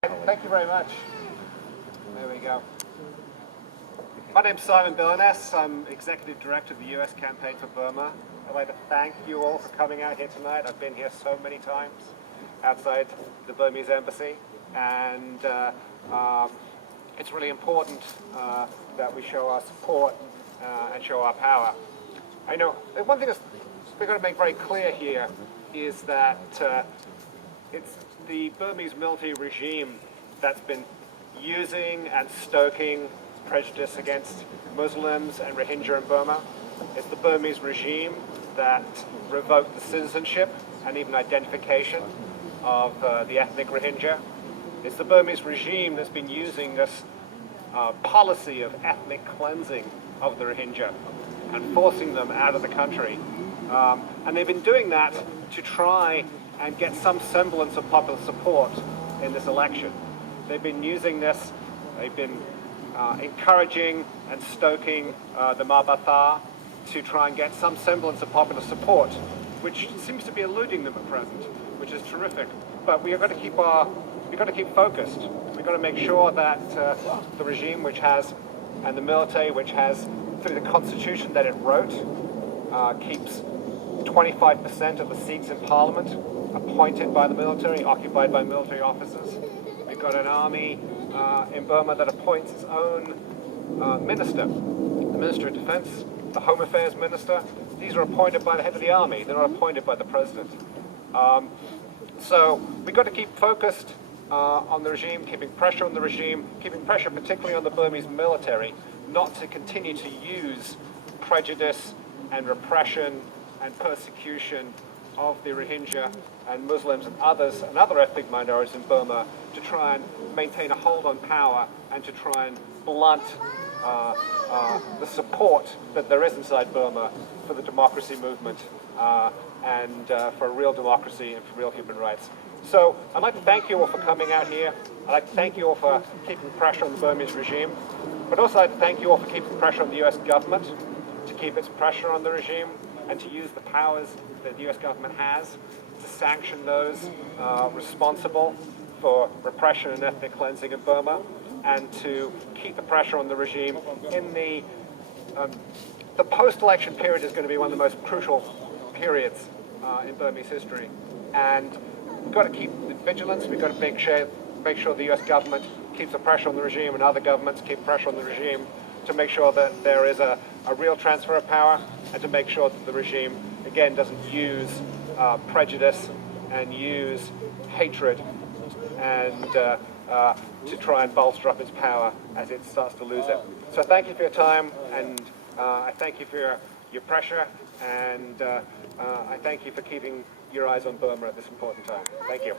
Thank you very much. There we go. My name's Billenness. I'm Executive Director of the US Campaign for Burma. I'd like to thank you all for coming out here tonight. I've been here so many times outside the Burmese embassy, and it's really important that we show our support and show our power. I know one thing we're going to make very clear here is that it's the Burmese military regime that's been using and stoking prejudice against Muslims and Rohingya in Burma. It's the Burmese regime that revoked the citizenship and even identification of the ethnic Rohingya. It's the Burmese regime that's been using this policy of ethnic cleansing of the Rohingya and forcing them out of the country. And they've been doing that to try and get some semblance of popular support in this election. They've been using this, they've been encouraging and stoking the Mabatha to try and get some semblance of popular support, which seems to be eluding them at present, which is terrific. But we've got to keep focused. We've got to make sure that the regime and the military, which has, through the constitution that it wrote, keeps 25% of the seats in parliament appointed by the military, occupied by military officers. We've got an army in Burma that appoints its own minister, the Minister of Defense, the Home Affairs Minister. These are appointed by the head of the army. They're not appointed by the president. So we've got to keep focused on the regime, keeping pressure on the regime, keeping pressure particularly on the Burmese military not to continue to use prejudice and repression and persecution of the Rohingya and Muslims and others and other ethnic minorities in Burma to try and maintain a hold on power and to try and blunt the support that there is inside Burma for the democracy movement and for a real democracy and for real human rights. So I'd like to thank you all for coming out here. I'd like to thank you all for keeping pressure on the Burmese regime, but also I'd like to thank you all for keeping pressure on the US government to keep its pressure on the regime and to use the powers that the US government has to sanction those responsible for repression and ethnic cleansing in Burma, and to keep the pressure on the regime in the post-election period is going to be one of the most crucial periods in Burmese history. And we've got to keep vigilance. We've got to make sure the US government keeps the pressure on the regime and other governments keep pressure on the regime to make sure that there is a real transfer of power and to make sure that the regime, again, doesn't use prejudice and use hatred and to try and bolster up its power as it starts to lose it. So thank you for your time, and I thank you for your pressure, and I thank you for keeping your eyes on Burma at this important time. Thank you.